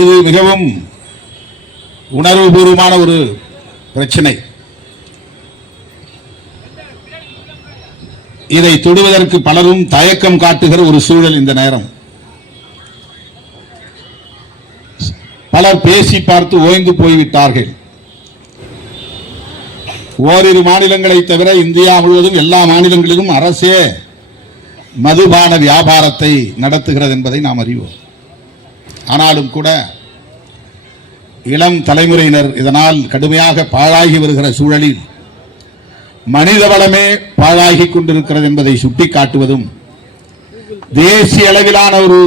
இது மிகவும் உணர்வுபூர்வமான ஒரு பிரச்சனை. இதை தொடுவதற்கு பலரும் தயக்கம் காட்டுகிற ஒரு சூழல் இந்த நேரம். பலர் பேசி பார்த்து ஓய்ந்து போய்விட்டார்கள். ஓரிரு மாநிலங்களை தவிர இந்தியா முழுவதும் எல்லா மாநிலங்களிலும் அரசே மதுபான வியாபாரத்தை நடத்துகிறது என்பதை நாம் அறிவோம். ஆனாலும் கூட இளம் தலைமுறையினர் இதனால் கடுமையாக பாழாகி வருகிற சூழலில் மனித வளமே பாழாகி கொண்டிருக்கிறது என்பதை சுட்டிக்காட்டுவதும், தேசிய அளவிலான ஒரு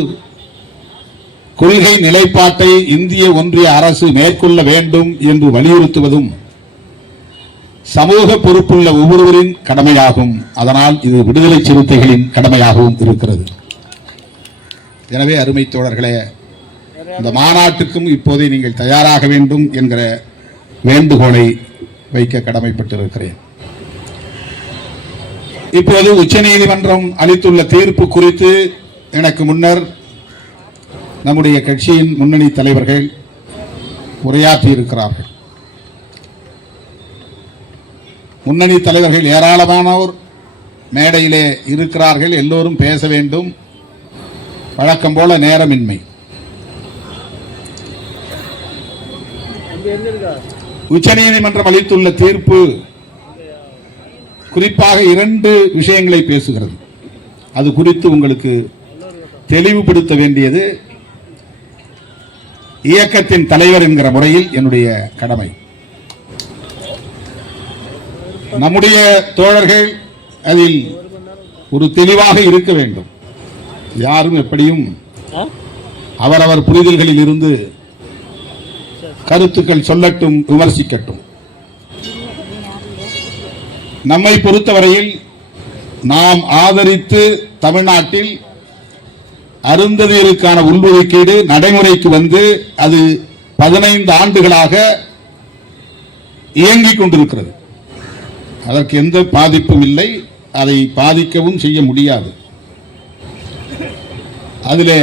கொள்கை நிலைப்பாட்டை இந்திய ஒன்றிய அரசு மேற்கொள்ள வேண்டும் என்று வலியுறுத்துவதும் சமூக பொறுப்புள்ள ஒவ்வொருவரின் கடமையாகும். அதனால் இது விடுதலை சிறுத்தைகளின் கடமையாகவும் இருக்கிறது. எனவே அருமை தோழர்களே, இந்த மாநாட்டுக்கும் இப்போதே நீங்கள் தயாராக வேண்டும் என்கிற வேண்டுகோளை வைக்க கடமைப்பட்டிருக்கிறேன். இப்போது உச்சநீதிமன்றம் அளித்துள்ள தீர்ப்பு குறித்து எனக்கு முன்னர் நம்முடைய கட்சியின் முன்னணி தலைவர்கள் உரையாற்றி இருக்கிறார்கள். முன்னணி தலைவர்கள் ஏராளமானோர் மேடையிலே இருக்கிறார்கள். எல்லோரும் பேச வேண்டும். வழக்கம் போல நேரமின்மை. உச்சநீதிமன்றம் அளித்துள்ள தீர்ப்பு குறிப்பாக 2 விஷயங்களை பேசுகிறது. அது குறித்து உங்களுக்கு தெளிவுபடுத்த வேண்டியது இயக்கத்தின் தலைவர் என்கிற முறையில் என்னுடைய கடமை. நம்முடைய தோழர்கள் அதில் ஒரு தெளிவாக இருக்க வேண்டும். யாரும் எப்படியும் அவரவர் புரிதல்களில் இருந்து கருத்துக்கள் சொல்லட்டும், விமர்சிக்கட்டும். நம்மை பொறுத்தவரையில் நாம் ஆதரித்து தமிழ்நாட்டில் அருந்ததியருக்கான உள்ஒதுக்கீடு நடைமுறைக்கு வந்து அது 15 ஆண்டுகளாக இயங்கிக் கொண்டிருக்கிறது. அதற்கு எந்த பாதிப்பும் இல்லை. அதை பாதிக்கவும் செய்ய முடியாது. அதிலே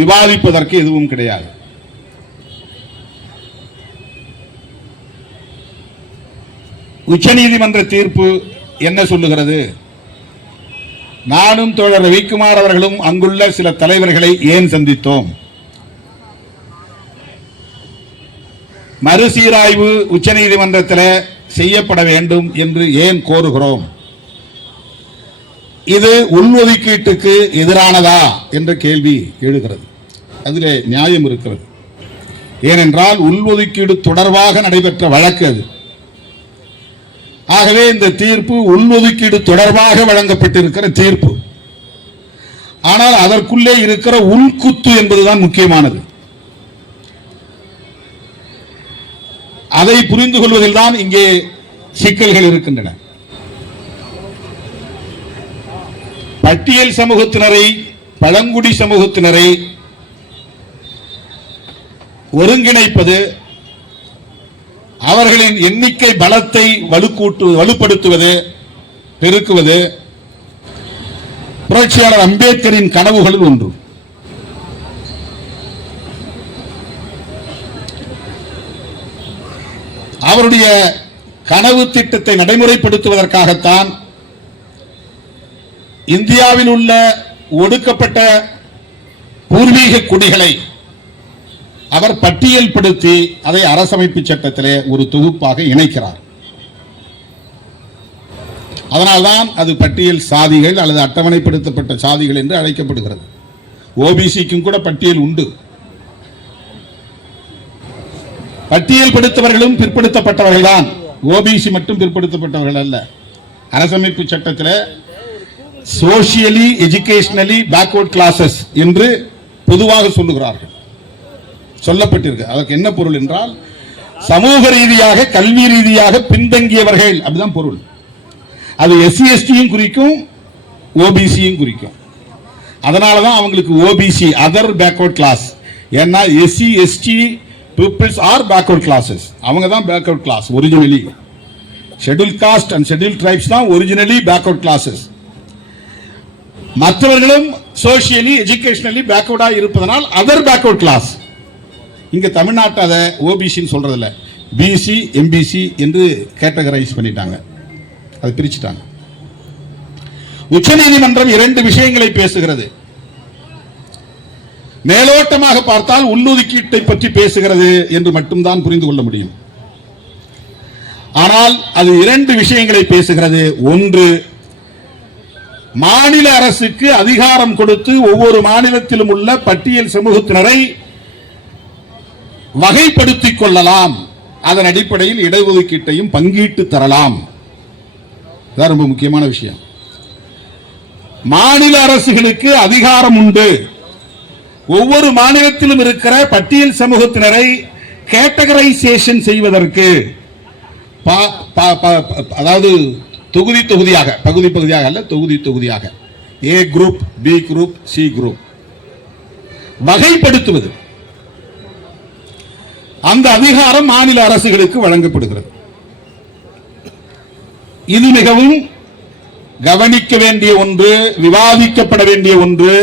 விவாதிப்பதற்கு எதுவும் கிடையாது. உச்சநீதிமன்ற தீர்ப்பு என்ன சொல்லுகிறது? நானும் தோழர் ரவிக்குமார் அவர்களும் அங்குள்ள சில தலைவர்களை ஏன் சந்தித்தோம்? மறுசீராய்வு உச்சநீதிமன்றத்தில் செய்யப்பட வேண்டும் என்று ஏன் கோருகிறோம்? இது உள்ஒதுக்கீட்டுக்கு எதிரானதா என்ற கேள்வி எழுகிறது. அதிலே நியாயம் இருக்கிறது. ஏனென்றால் உள்ஒதுக்கீடு தொடர்பாக நடைபெற்ற வழக்கு அது. ஆகவே இந்த தீர்ப்பு உள்ஒதுக்கீடு தொடர்பாக வழங்கப்பட்டிருக்கிற தீர்ப்பு. ஆனால் அதற்குள்ளே இருக்கிற உள்குத்து என்பதுதான் முக்கியமானது. அதை புரிந்து கொள்வதில் தான் இங்கே சிக்கல்கள் இருக்கின்றன. பட்டியல் சமூகத்தினரை, பழங்குடி சமூகத்தினரை ஒருங்கிணைப்பது, அவர்களின் எண்ணிக்கை பலத்தை வலுப்படுத்துவது, பெருக்குவது புரட்சியாளர் அம்பேத்கரின் கனவுகளில் ஒன்று. அவருடைய கனவு திட்டத்தை நடைமுறைப்படுத்துவதற்காகத்தான் இந்தியாவில் உள்ள ஒடுக்கப்பட்ட பூர்வீக குடிகளை அவர் பட்டியல்படுத்தி அதை அரசமைப்பு சட்டத்திலே ஒரு தொகுப்பாக இணைக்கிறார். அதனால்தான் அது பட்டியல் சாதிகள் அல்லது அட்டவணைப்படுத்தப்பட்ட சாதிகள் என்று அழைக்கப்படுகிறது. ஓபிசிக்கும் கூட பட்டியல் உண்டு. பட்டியல் படுத்தவர்களும் பிற்படுத்தப்பட்டவர்கள் தான். ஓபிசி மட்டும் பிற்படுத்தப்பட்டவர்கள் அல்ல. அரசமைப்பு சட்டத்தில் சோசியலி எஜுகேஷனலி பேக்வர்ட் கிளாஸஸ் என்று பொதுவாக சொல்லுகிறார்கள், சொல்லப்பட்டிருக்கு. அதற்கு என்ன பொருள் என்றால் சமூக ரீதியாக, கல்வி ரீதியாக பின்தங்கியவர்கள், அப்படிதான் பொருள். அது எஸ்சி எஸ்டியும் குறிக்கும், ஓபிசியும் குறிக்கும். அதனாலதான் அவங்களுக்கு ஓபிசி, அதர் பேக்வர்ட் கிளாஸ். ஏன்னா SC ST peoples are backward classes. அவங்க தான் backward class originally. Schedule caste and schedule tribes தான் ஒரிஜினலி பேக்வர்ட் கிளாஸஸ். மற்றவர்களும் சோசியலி எஜுகேஷனலி பேக்வர்டா இருப்பதனால் அதர் பேக்வர்ட் கிளாஸ். இங்க தமிழ்நாட்டை அதை ஓபிசின்னு சொல்றதில்ல, பிசி எம்பிசி என்று கேட்டகரைஸ் பண்ணிட்டாங்க, அதை பிரிச்சுட்டாங்க. உச்சநீதிமன்றம் இரண்டு விஷயங்களை பேசுகிறது. மேலோட்டமாக பார்த்தால் உள்ளொதுக்கீட்டை பற்றி பேசுகிறது என்று மட்டும்தான் புரிந்து கொள்ள முடியும். ஆனால் அது இரண்டு விஷயங்களை பேசுகிறது. ஒன்று, மாநில அரசுக்கு அதிகாரம் கொடுத்து ஒவ்வொரு மாநிலத்திலும் உள்ள பட்டியல் சமூகத்தினரை வகைப்படுத்திக் கொள்ளலாம், அதன் அடிப்படையில் இடஒதுக்கீட்டையும் பங்கீட்டு தரலாம். இதுதான் ரொம்ப முக்கியமான விஷயம். மாநில அரசுகளுக்கு அதிகாரம் உண்டு, ஒவ்வொரு மாநிலத்திலும் இருக்கிற பட்டியல் சமூகத்தினரை கேட்டகரைசேஷன் செய்வதற்கு, அதாவது தொகுதி தொகுதியாக, பகுதி பகுதியாக அல்ல, தொகுதி தொகுதியாக, A group, B group, C group வகைப்படுத்துவது, அந்த அதிகாரம் மாநில அரசுகளுக்கு வழங்கப்படுகிறது. இது மிகவும் கவனிக்க வேண்டிய ஒன்று, விவாதிக்கப்பட வேண்டிய ஒன்று,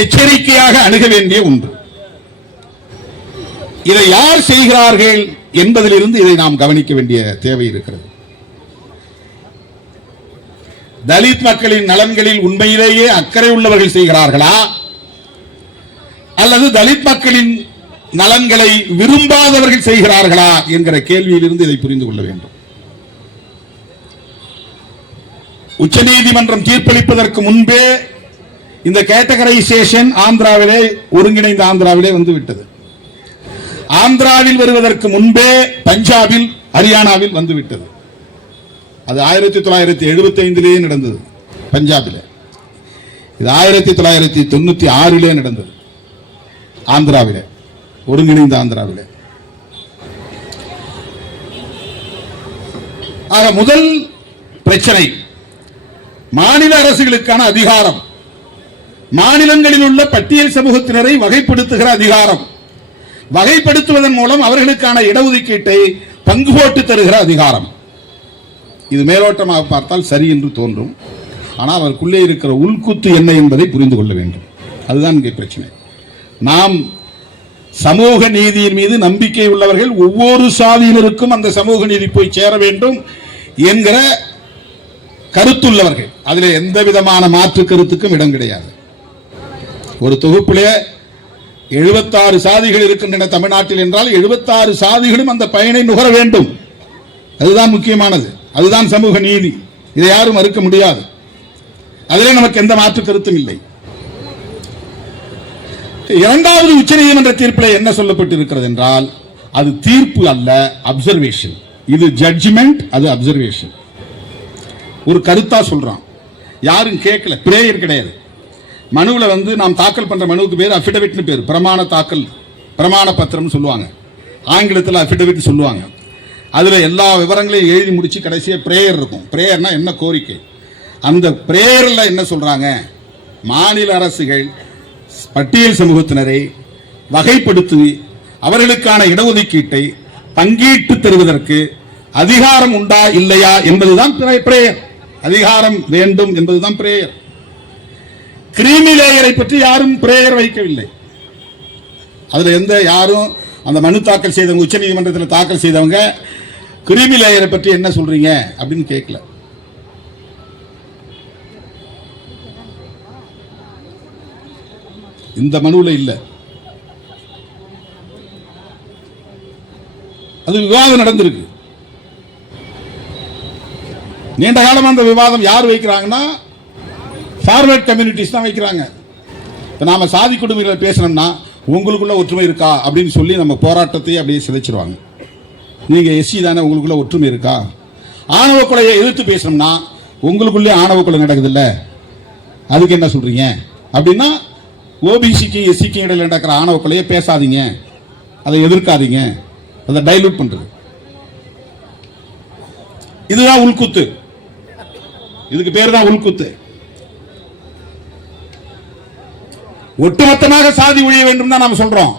எச்சரிக்கையாக அணுக வேண்டிய ஒன்று. இதை யார் செய்கிறார்கள் என்பதிலிருந்து இதை நாம் கவனிக்க வேண்டிய தேவை இருக்கிறது. தலித் மக்களின் நலன்களில் உண்மையிலேயே அக்கறை உள்ளவர்கள் செய்கிறார்களா, அல்லது தலித் மக்களின் நலன்களை விரும்பாதவர்கள் செய்கிறார்களா என்கிற கேள்வியிலிருந்து இதை புரிந்து கொள்ள வேண்டும். உச்சநீதிமன்றம் தீர்ப்பளிப்பதற்கு முன்பே இந்த கேட்டகரைசேஷன் ஆந்திராவிலே, ஒருங்கிணைந்த ஆந்திராவிலே வந்துவிட்டது. ஆந்திராவில் வருவதற்கு முன்பே பஞ்சாபில், ஹரியானாவில் வந்துவிட்டது. அது 1975 நடந்தது பஞ்சாபில். இது 1996 நடந்தது ஆந்திராவிலே, ஒருங்கிணைந்த ஆந்திராவிலே. ஆக முதல் பிரச்சனை மாநில அரசுகளுக்கான அதிகாரம், மாநிலங்களில் உள்ள பட்டியல் சமூகத்தினரை வகைப்படுத்துகிற அதிகாரம், வகைப்படுத்துவதன் மூலம் அவர்களுக்கான இடஒதுக்கீட்டை பங்கு போட்டு தருகிற அதிகாரம். இது மேலோட்டமாக பார்த்தால் சரி என்று தோன்றும், ஆனால் அதற்குள்ளே இருக்கிற உள்குத்து என்ன என்பதை புரிந்து கொள்ள வேண்டும். அதுதான் இங்கே பிரச்சனை. நாம் சமூக நீதியின் மீது நம்பிக்கை உள்ளவர்கள், ஒவ்வொரு சாதியினருக்கும் அந்த சமூக நீதி போய் சேர வேண்டும் என்கிற கருத்துள்ளவர்கள். அதில் எந்த விதமான மாற்று கருத்துக்கும் இடம் கிடையாது. ஒரு தொகுப்பிலே 76 சாதிகள் இருக்கின்றன தமிழ்நாட்டில் என்றால் 76 சாதிகளும் அந்த பயனை நுகர வேண்டும். அதுதான் முக்கியமானது, அதுதான் சமூக நீதி. இதை யாரும் மறுக்க முடியாது. அதிலே நமக்கு எந்த மாற்று கருத்தும் இல்லை. இரண்டாவது உச்சநீதிமன்ற தீர்ப்பில் என்ன சொல்லப்பட்டிருக்கிறது என்றால், அது தீர்ப்பு அல்ல, அப்சர்வேஷன். இது ஜட்ஜ்மெண்ட், அது அப்சர்வேஷன். ஒரு கருத்தா சொல்றான், யாரும் கேட்கல, பிரேயர் கிடையாது. மனுவில் நாம் தாக்கல் பண்ற மனுவுக்கு பேர் அஃபிடவிட்னு பேர், பிரமாண தாக்கல், பிரமாண பத்திரம் சொல்லுவாங்க, ஆங்கிலத்தில் அஃபிடவிட் சொல்லுவாங்க. அதில் எல்லா விவரங்களையும் எழுதி முடிச்சு கடைசியாக பிரேயர் இருக்கும். பிரேயர்னா என்ன கோரிக்கை, அந்த பிரேயரில் என்ன சொல்றாங்க, மாநில அரசுகள் பட்டியல் சமூகத்தினரை வகைப்படுத்தி அவர்களுக்கான இடஒதுக்கீட்டை பங்கீட்டு தருவதற்கு அதிகாரம் உண்டா இல்லையா என்பதுதான் பிரேயர். அதிகாரம் வேண்டும் என்பதுதான் பிரேயர். கிரீமி லேயரை பற்றி யாரும் பிரேயர் வைக்கவில்லை. அதுல எந்த யாரும் அந்த மனு தாக்கல் செய்தவங்க, உச்ச நீதிமன்றத்தில் தாக்கல் செய்தவங்க கிரீமி லேயரை பற்றி என்ன சொல்றீங்க அப்படின்னு கேட்கல. இந்த மனுவில் இல்ல. அது விவாதம் நடந்திருக்கு. நீண்ட காலம் அந்த விவாதம் யார் வைக்கிறாங்கன்னா ஃபார்வர்ட் கம்யூனிட்டிஸ் தான் வைக்கிறாங்க. இப்போ நாம சாதி குடும்பங்களை பேசணும்னா உங்களுக்குள்ள ஒற்றுமை இருக்கா அப்படின்னு சொல்லி நம்ம போராட்டத்தை அப்படியே சிதைச்சிருவாங்க. நீங்க எஸ்சி தானே, உங்களுக்குள்ள ஒற்றுமை இருக்கா? ஆணவ கொலையை எதிர்த்து பேசணும்னா உங்களுக்குள்ளே ஆணவ கொலை நடக்குது இல்ல, அதுக்கு என்ன சொல்றீங்க அப்படின்னா, ஓபிசிக்கு எஸ்சிக்கு இடையில நடக்கிற ஆணவ கொலையை பேசாதீங்க, அதை எதிர்க்காதீங்க, அதை டைலூட் பண்றது. இதுதான் உள்குத்து. இதுக்கு பேர் தான் உள்குத்து. ஒட்டுமொத்தமாக சாதி ஒழிய வேண்டும் தான் நாம் சொல்றோம்.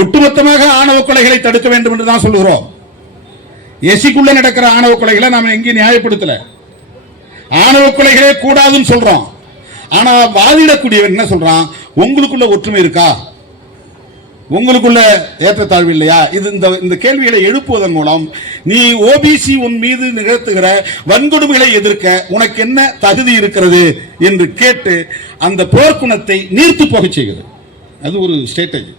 ஒட்டுமொத்தமாக ஆணவ கொலைகளை தடுக்க வேண்டும் என்று தான் சொல்லுகிறோம். எஸ்சிக்குள்ள நடக்கிற ஆணவ கொலைகளை நாம எங்கேயும் நியாயப்படுத்தல. ஆணவ கொலைகளே கூடாதுன்னு சொல்றோம். ஆனா வாதிடக்கூடியவன் என்ன சொல்றான், உங்களுக்குள்ள ஒற்றுமை இருக்கா, உங்களுக்குள்ள ஏற்றத்தாழ்வு இல்லையா? இது இந்த கேள்விகளை எழுப்புவதன் மூலம் நீ ஓபிசி உன் மீது நிகழ்த்துகிற வன்கொடுமைகளை எதிர்க்க உனக்கு என்ன தகுதி இருக்கிறது என்று கேட்டு அந்த போர்க்குணத்தை நீர்த்து போக செய்கிறது. அது ஒரு ஸ்ட்ராட்டஜி.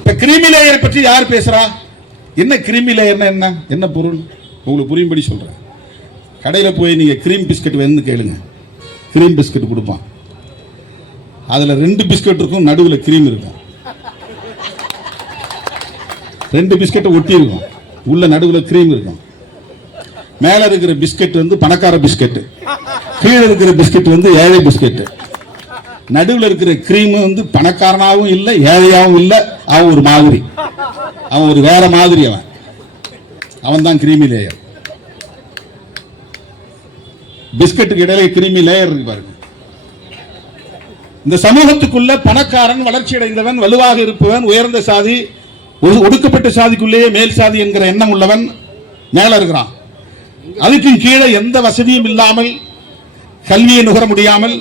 இப்ப கிரீமி லேயர் பற்றி யார் பேசுறா? என்ன கிரீமி லேயர்னா என்ன என்ன பொருள் உங்களுக்கு புரியும்படி சொல்றேன். கடையில் போய் நீங்க கிரீம் பிஸ்கட் வேணும்னு கேளுங்க, கிரீம் பிஸ்கட் கொடுப்பான். அதுல 2 பிஸ்கட் இருக்கும், நடுவில் கிரீம் இருக்கும். 2 பிஸ்கட் ஒட்டி இருக்கும், உள்ள நடுவில் கிரீம் இருக்கும். மேல இருக்கிற பிஸ்கட் வந்து பணக்கார பிஸ்கட், கீழே இருக்கிற பிஸ்கட் வந்து ஏழை பிஸ்கட். நடுவில் இருக்கிற கிரீம் வந்து பணக்காரனாகவும் இல்லை ஏழையாகவும் இல்லை, அவன் ஒரு மாதிரி, அவன் ஒரு வேற மாதிரி, அவன் தான் கிரீமி லேயர். பிஸ்கட்டுக்கு இடையில கிரீமி லேயர் இருக்கு பாருங்க. இந்த சமூகத்துக்குள்ள பணக்காரன், வளர்ச்சி அடைந்தவன், வலுவாக இருப்பவன், உயர்ந்த சாதி, ஒடுக்கப்பட்ட சாதிக்குள்ளேயே மேல் சாதி என்கிற எண்ணம் உள்ளவன் மேல இருக்கிறான். அதுக்கு கீழே எந்த வசதியும் இல்லாமல், கல்வியை நுகர முடியாமல்,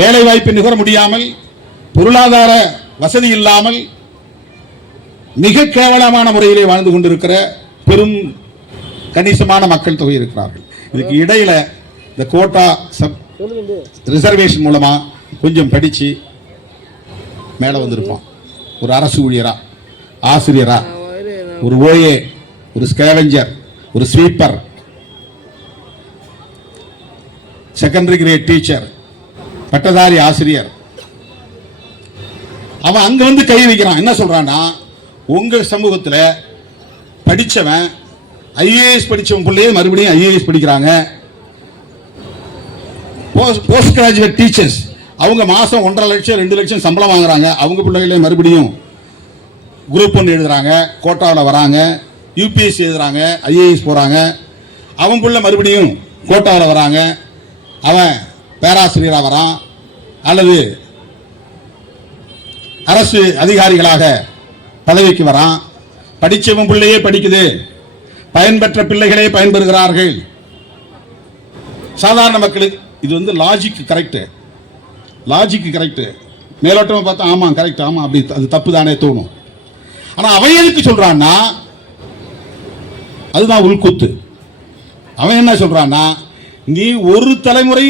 வேலை வாய்ப்பை நுகர முடியாமல், பொருளாதார வசதி இல்லாமல் மிக கேவலமான முறையிலே வாழ்ந்து கொண்டிருக்கிற பெரும் கணிசமான மக்கள் தொகை இருக்கிறார்கள். இதுக்கு இடையில இந்த கோட்டா ரிசர்வேஷன் மூலமா கொஞ்சம் படிச்சு மேல வந்திருப்போம். ஒரு அரசு ஊழியரா, ஆசிரியரா, ஒரு ஓஏ, ஒரு ஸ்கேவெஞ்சர், ஒரு ஸ்வீப்பர், செகண்டரி கிரேட் டீச்சர், பட்டதாரி ஆசிரியர். அவன் அங்க வந்து கை வைக்கிறான். என்ன சொல்றான்னா, உங்க சமூகத்துல படிச்சவன் ஐஏஎஸ் படிச்சவன் பிள்ளையே மறுபடியும் ஐஏஎஸ் படிக்கிறாங்க. போஸ்ட் கிராஜுவேட் டீச்சர்ஸ் அவங்க மாசம் 1.5 லட்சம் 2 லட்சம் சம்பளம் வாங்குறாங்க. அவங்க பிள்ளைகளே மறுபடியும் குரூப் 1 எழுதுறாங்க, கோட்டாவில் வராங்க, யூபிஎஸ்சி எழுதுறாங்க, ஐஏஎஸ் போறாங்க. அவன் பிள்ளை மறுபடியும் கோட்டாவில் வராங்க, அவன் பேராசிரியராக வரான் அல்லது அரசு அதிகாரிகளாக பதவிக்கு வரான். படிச்சவன் பிள்ளையே படிக்குது, பயன்பெற்ற பிள்ளைகளே பயன்பெறுகிறார்கள். சாதாரண மக்களுக்கு இது வந்து லாஜிக் கரெக்ட், லாஜிக் கரெக்ட். மேலோட்டமா பார்த்தா ஆமா கரெக்ட், ஆமா அப்படி அது தப்பு தானே தோணும். ஆனா அவன் எதுக்கு சொல்றான்னா, அதுதான் உள்குத்து. அவன் என்ன சொல்றான்னா, நீ ஒரு தலைமுறை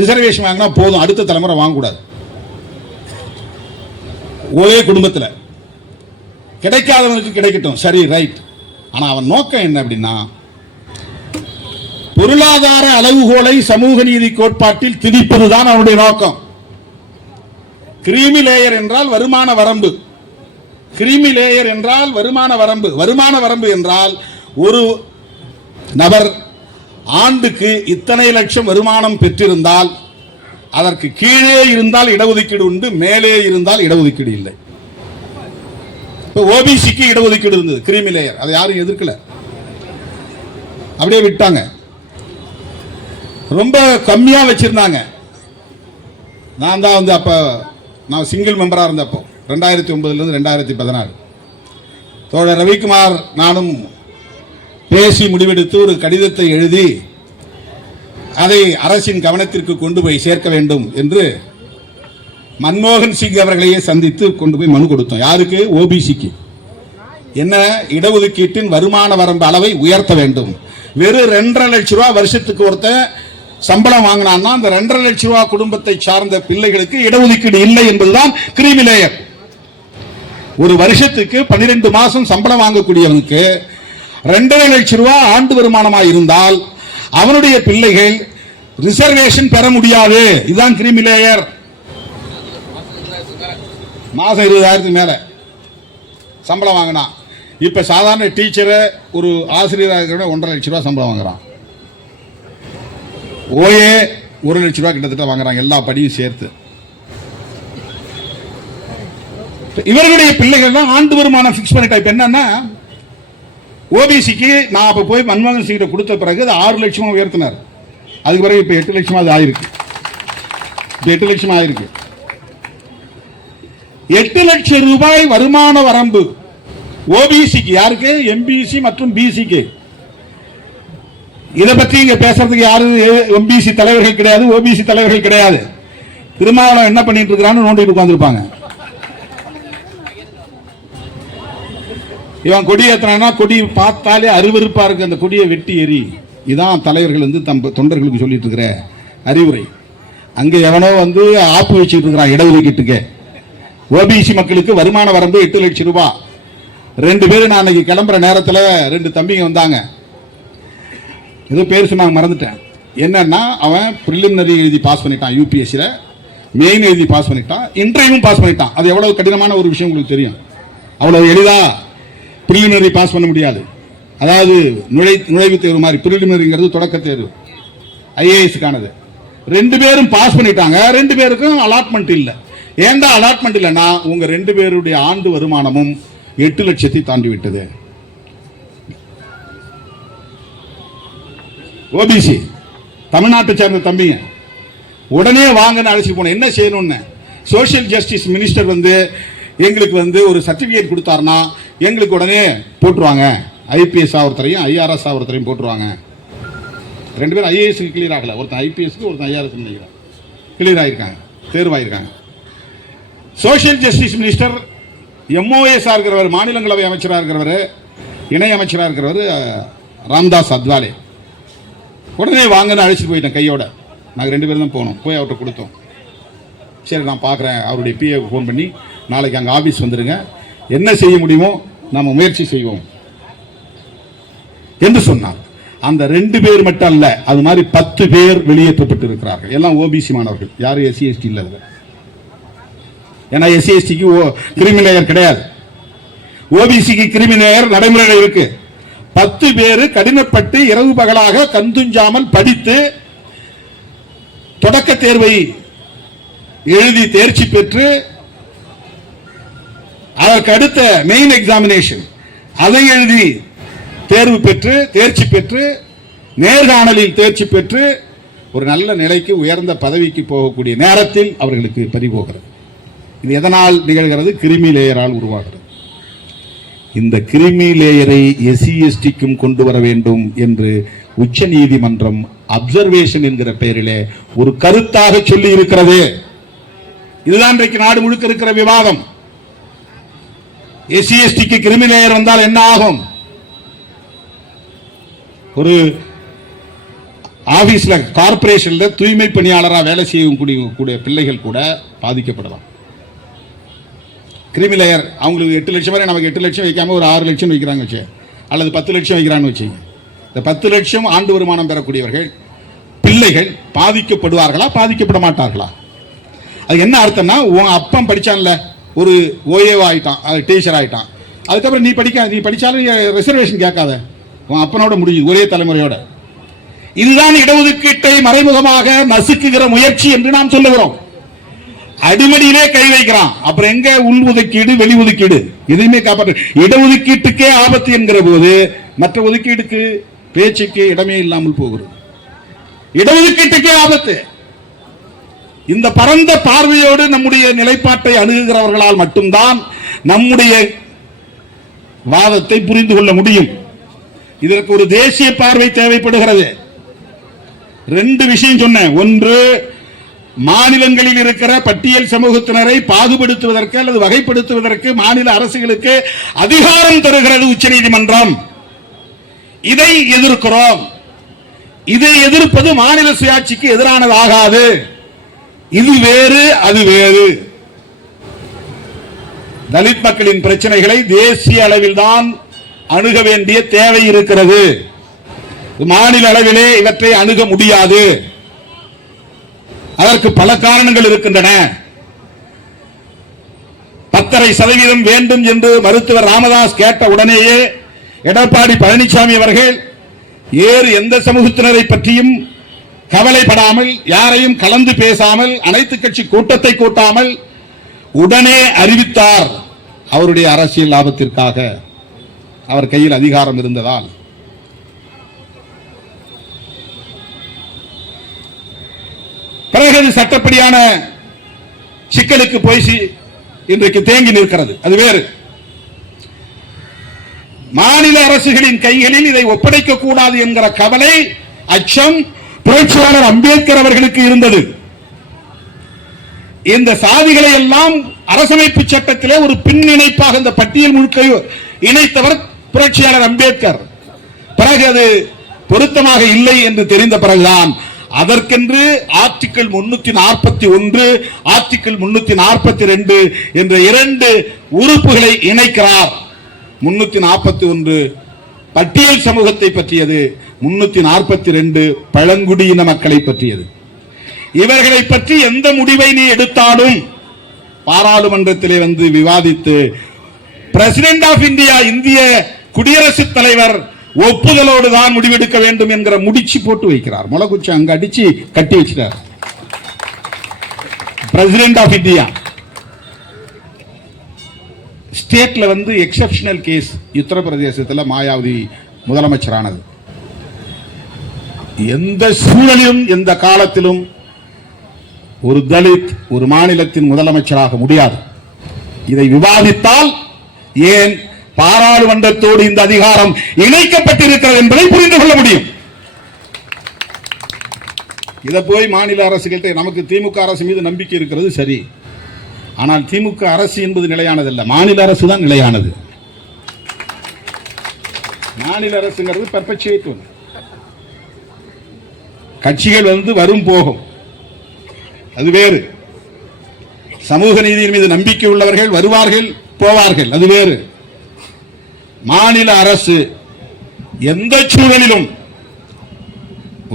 ரிசர்வேஷன் வாங்கினா போதும், அடுத்த தலைமுறை வாங்கக்கூடாது. ஒரே குடும்பத்தில் கிடைக்காதவனுக்கு கிடைக்கட்டும், சரி ரைட். ஆனா அவன் நோக்கம் என்ன அப்படின்னா, பொருளாதார அளவுகோலை சமூக நீதி கோட்பாட்டில் திணிப்பதுதான் அவனுடைய நோக்கம். கிரீமி லேயர் என்றால் வருமான வரம்பு, கிரீமி லேயர் என்றால் வருமான வரம்பு. வருமான வரம்பு என்றால் ஒரு நபர் ஆண்டுக்கு இத்தனை லட்சம் வருமானம் பெற்றிருந்தால் அதற்கு கீழே இருந்தால் இடஒதுக்கீடு உண்டு, மேலே இருந்தால் இடஒதுக்கீடு இல்லை. ஓபிசிக்கு இடஒதுக்கீடு இருந்தது, கிரீமி லேயர், அதை யாரும் எதிர்க்கல, அப்படியே விட்டாங்க. ரொம்ப கம்மியா வச்சிருந்தாங்க. நான் தான் வந்து அப்ப நான் சிங்கிள் மெம்பரா இருந்தப்போ 2009 2016 தோழர் ரவிக்குமார் நானும் பேசி முடிவெடுத்து ஒரு கடிதத்தை எழுதி அதை அரசின் கவனத்திற்கு கொண்டு போய் சேர்க்க வேண்டும் என்று மன்மோகன் சிங் அவர்களையே சந்தித்து கொண்டு போய் மனு கொடுத்தோம். யாருக்கு? ஓபிசிக்கு. என்ன? இடஒதுக்கீட்டின் வருமான வரம்பு அளவை உயர்த்த வேண்டும். வெறும் 2.5 லட்சம் ரூபாய் வருஷத்துக்கு ஒருத்தன் சம்பளம் வாங்கினான்னா அந்த 2.5 லட்சம் ரூபாய் குடும்பத்தை சார்ந்த பிள்ளைகளுக்கு இடஒதுக்கீடு இல்லை என்பதுதான் கிரீமி லேயர். ஒரு வருஷத்துக்கு 12 மாசம் சம்பளம் வாங்கக்கூடியவனுக்கு 2.5 லட்சம் ரூபாய் ஆண்டு வருமானமாக இருந்தால் அவனுடைய பிள்ளைகள் ரிசர்வேஷன் பெற முடியாது. இதுதான் கிரீமி லேயர். மாசம் 20,000 மேல சம்பளம் வாங்கினா, இப்ப சாதாரண டீச்சர் ஒரு ஆசிரியராக 1.5 லட்சம் ரூபாய் சம்பளம் வாங்குறான். ஓஏ 1 லட்சம் ரூபாய் கிட்டத்தட்ட வாங்குறாங்க, எல்லா படியும் சேர்த்து. இவர்களுடைய பிள்ளைகள் தான் ஆண்டு வருமானம் பிக்ஸ் பண்ணிட்டா. இப்ப என்னன்னா, ஓபிசிக்கு நான் அப்ப போய் மன்மோகன் சிங் கொடுத்த பிறகு 6 லட்சமா உயர்த்தினார். அதுக்கு பிறகு இப்ப 8 லட்சமா அது ஆயிருக்கு. 8 லட்சம் ஆயிருக்கு. 8 லட்சம் ரூபாய் வருமான வரம்பு ஓபிசிக்கு. யாருக்கு? எம்பிசி மற்றும் பிசிக்கு. இதை பத்தி இங்க பேசுறதுக்கு யாரு? எம்பிசி தலைவர்கள் கிடையாது, ஓபிசி தலைவர்கள் கிடையாது. திருமாவளவன் என்ன பண்ணிட்டு இருக்கிறான்னு நோண்டிட்டு உட்கார்ந்துருப்பாங்க. இவன் கொடி ஏத்துறானா கொடி பார்த்தாலே அருவருப்பா இருக்கு, அந்த கொடியை வெட்டி எறி. இதான் தலைவர்கள் வந்து தம் தொண்டர்களுக்கு சொல்லிட்டு இருக்கிற அறிவுரை. அங்க எவனோ வந்து ஆப்பு வச்சுட்டு இருக்கிறான் இடஒதுக்கீட்டுக்கு. ஓபிசி மக்களுக்கு வருமான வரம்பு 8 லட்சம் ரூபாய். 2 பேரும் நான் அன்னைக்கு கிளம்புற நேரத்தில் 2 தம்பிங்க வந்தாங்க. ஏதோ பேர் சொன்னாங்க, மறந்துட்டேன். என்னன்னா அவன் பிரிலிமினரி எழுதி பாஸ் பண்ணிட்டான், யூபிஎஸ்சியில் மெயின் எழுதி பாஸ் பண்ணிட்டான், இன்டர்வியூவும் பாஸ் பண்ணிட்டான். அது எவ்வளவு கடினமான ஒரு விஷயம் உங்களுக்கு தெரியும். அவ்வளவு எளிதா பிரிலிமினரி பாஸ் பண்ண முடியாது. அதாவது நுழைவுத் தேர்வு மாதிரி, பிரிலிமினரிங்கிறது தொடக்க தேர்வு, ஐஏஎஸ்க்கானது. 2 பேரும் பாஸ் பண்ணிட்டாங்க. 2 பேருக்கும் அலாட்மெண்ட் இல்லை. ஏண்டா அலாட்மெண்ட் இல்லைன்னா உங்க 2 பேருடைய ஆண்டு வருமானமும் 8 லட்சத்தை தாண்டி விட்டது. ஓபிசி தமிழ்நாட்டை சேர்ந்த தம்பிங்க உடனே வாங்கன்னு அழைச்சி போன. என்ன செய்யணும்னு சோசியல் ஜஸ்டிஸ் மினிஸ்டர் வந்து எங்களுக்கு வந்து ஒரு சர்டிபிகேட் கொடுத்தாருன்னா எங்களுக்கு உடனே போட்டுருவாங்க. ஐபிஎஸ் ஒருத்தரையும் ஐஆர்எஸ் ஒருத்தரையும் போட்டுருவாங்க. 2 பேரும் ஐஏஎஸ்க்கு கிளியர் ஆகல, ஒருத்தன் ஐபிஎஸ்க்கு ஒருத்தன் ஐஆர்எஸ் கிளியர் ஆகிருக்காங்க, தேர்வாயிருக்காங்க. சோசியல் ஜஸ்டிஸ் மினிஸ்டர் எம்ஓஎஸ் இருக்கிறவர், மாநிலங்களவை அமைச்சராக இருக்கிறவர், இணை அமைச்சராக இருக்கிறவர் ராம்தாஸ் அத்வாலே. உடனே வாங்கன்னு அழைச்சிட்டு போயிட்டேன் கையோட. நாங்கள் 2 பேரும் தான் போனோம். போய் அவர்கிட்ட கொடுத்தோம். சரி நான் பார்க்குறேன், அவருடைய பிஏக்கு ஃபோன் பண்ணி நாளைக்கு அங்கே ஆஃபீஸ் வந்துடுங்க, என்ன செய்ய முடியுமோ நம்ம முயற்சி செய்வோம் என்று சொன்னார். அந்த 2 பேர் மட்டும் அல்ல, அது மாதிரி 10 பேர் வெளியேற்றப்பட்டு இருக்கிறார்கள். எல்லாம் ஓபிசி மாணவர்கள், யாரும் எஸ்சி எஸ்டி இல்லை. ஏன்னா எஸ்சி எஸ்டிக்கு கிரிமி லேயர் கிடையாது, ஓபிசிக்கு கிரிமி லேயர் நடைமுறையில் இருக்கு. 10 பேர் கடினப்பட்டு இரவு பகலாக கந்துஞ்சாமல் படித்து தொடக்க தேர்வை எழுதி தேர்ச்சி பெற்று அதற்கு அடுத்த மெயின் எக்ஸாமினேஷன் அதை எழுதி தேர்வு பெற்று தேர்ச்சி பெற்று நேர்காணலில் தேர்ச்சி பெற்று ஒரு நல்ல நிலைக்கு உயர்ந்த பதவிக்கு போகக்கூடிய நேரத்தில் அவர்களுக்கு பறிபோகிறது. இது எதனால் நிகழ்கிறது? கிரிமி லேயரால் உருவாகிறது. இந்த கிரிமி லேயரை எஸ்சி எஸ்டிக்கும் கொண்டு வர வேண்டும் என்று உச்ச நீதிமன்றம் அப்சர்வேஷன் என்கிற பெயரிலே ஒரு கருத்தாக சொல்லி இருக்கிறது. இதுதான் இன்றைக்கு நாடு முழுக்க இருக்கிற விவாதம். எஸ்சி எஸ்டிக்கு கிரிமி லேயர் வந்தால் என்ன ஆகும்? ஒரு ஆபீஸ்ல கார்பரேஷன்ல தூய்மை பணியாளராக வேலை செய்யக்கூடிய பிள்ளைகள் கூட பாதிக்கப்படலாம். கிரிமி லேயர் அவங்களுக்கு 8 லட்சம் வரை, நமக்கு 8 லட்சம் வைக்காம ஒரு 6 லட்சம் வைக்கிறாங்க வச்சு, அல்லது 10 லட்சம் வைக்கிறான்னு வச்சுங்க. இந்த 10 லட்சம் ஆண்டு வருமானம் பெறக்கூடியவர்கள் பிள்ளைகள் பாதிக்கப்படுவார்களா, பாதிக்கப்பட மாட்டார்களா? அது என்ன அர்த்தம்னா, உன் அப்பன் படிச்சான்ல, ஒரு ஓஏவா ஆயிட்டான், டீச்சர் ஆயிட்டான், அதுக்கப்புறம் நீ படிச்சாலும் ரிசர்வேஷன் கேட்காத, உன் அப்பனோட முடியுது, ஒரே தலைமுறையோட. இதுதான் இடஒதுக்கீட்டை மறைமுகமாக நசுக்குகிற முயற்சி என்று நாம் சொல்லுகிறோம். அடிமடியிலே கை வைக்கிறான். அப்புறம் எங்க உள் ஒதுக்கீடு, வெளி ஒதுக்கீடு? எதையுமே காப்பாற்ற. இடஒதுக்கீட்டுக்கே ஆபத்து என்கிற போது மற்ற ஒதுக்கீடுக்கு பேச்சுக்கு இடமே இல்லாமல் போகிறது. இடஒதுக்கீட்டுக்கே ஆபத்து. இந்த பரந்த பார்வையோடு நம்முடைய நிலைப்பாட்டை அணுகுகிறவர்களால் மட்டும்தான் நம்முடைய வாதத்தை புரிந்து கொள்ள முடியும். இதற்கு ஒரு தேசிய பார்வை தேவைப்படுகிறது. 2 விஷயம் சொன்னேன். ஒன்று, மாநிலங்களில் இருக்கிற பட்டியல் சமூகத்தினரை பாகுபடுத்துவதற்கு அல்லது வகைப்படுத்துவதற்கு மாநில அரசுகளுக்கு அதிகாரம் தருகிறது உச்சநீதிமன்றம். இதை எதிர்க்கிறோம். இதை எதிர்ப்பது மாநில சுயாட்சிக்கு எதிரானதாகாது. இது வேறு, அது வேறு. தலித் மக்களின் பிரச்சனைகளை தேசிய அளவில் தான் அணுக வேண்டிய தேவை இருக்கிறது. மாநில அளவிலே இவற்றை அணுக முடியாது. அதற்கு பல காரணங்கள் இருக்கின்றன. 10.5% வேண்டும் என்று மருத்துவர் ராமதாஸ் கேட்ட உடனேயே எடப்பாடி பழனிசாமி அவர்கள் எந்த சமூகத்தினரை பற்றியும் கவலைப்படாமல், யாரையும் கலந்து பேசாமல், அனைத்து கட்சி கூட்டத்தை கூட்டாமல் உடனே அறிவித்தார். அவருடைய அரசியல் லாபத்திற்காக, அவர் கையில் அதிகாரம் இருந்ததால். பிறகு சட்டப்படியான சிக்கலுக்கு போய் இன்றைக்கு தேங்கி நிற்கிறது. அது வேறு. மாநில அரசுகளின் கைகளில் இதை ஒப்படைக்க கூடாது என்கிற கவலை, அச்சம் புரட்சியாளர் அம்பேத்கர் அவர்களுக்கு இருந்தது. இந்த சாதிகளை எல்லாம் அரசமைப்பு சட்டத்திலே ஒரு பின் இணைப்பாக இந்த பட்டியல் முழுக்க இணைத்தவர் புரட்சியாளர் அம்பேத்கர். பிறகு அது பொருத்தமாக இல்லை என்று தெரிந்த பிறகுதான் அதற்கென்று ஆர்டிகிள் 341 ஆர்டிகிள் 342 என்ற 2 உறுப்புகளை இணைக்கிறார். 341 பட்டியல் சமூகத்தை பற்றியது, 342 பழங்குடியின மக்களை பற்றியது. இவர்களை பற்றி எந்த முடிவை நீ எடுத்தாலும் பாராளுமன்றத்திலே வந்து விவாதித்து பிரசிடென்ட் ஆஃப் இந்தியா, இந்திய குடியரசுத் தலைவர் ஒப்புதலோடு தான் முடிவெடுக்க வேண்டும் என்கிற முடிச்சு போட்டு வைக்கிறார். முளகுச்சி அங்க அடிச்சு கட்டி வச்சிட்டார். பிரசிடென்ட் ஆஃப் இந்தியா ஸ்டேட்ல வந்து எக்ஸெப்ஷனல் கேஸ். உத்தரப்பிரதேசத்தில் மாயாவதி முதலமைச்சரானது. எந்த சூழலிலும் எந்த காலத்திலும் ஒரு தலித் ஒரு மாநிலத்தின் முதலமைச்சராக முடியாது. இதை விவாதித்தால் ஏன் பாராளுமன்றத்தோடு இந்த அதிகாரம் இணைக்கப்பட்டிருக்கிறது என்பதை புரிந்து கொள்ள முடியும். இதை போய் மாநில அரசுகிட்ட நமக்கு திமுக அரசு மீது நம்பிக்கை இருக்கிறது சரி, ஆனால் திமுக அரசு என்பது நிலையானதல்ல, மாநில அரசு தான் நிலையானது. மாநில அரசுங்கிறது பெர்பெச்சுவேட். கட்சிகள் வந்து வரும் போகும், அது வேறு. சமூக நீதியின் மீது நம்பிக்கை உள்ளவர்கள் வருவார்கள் போவார்கள், அது வேறு. மாநில அரசு எந்த சூழலிலும்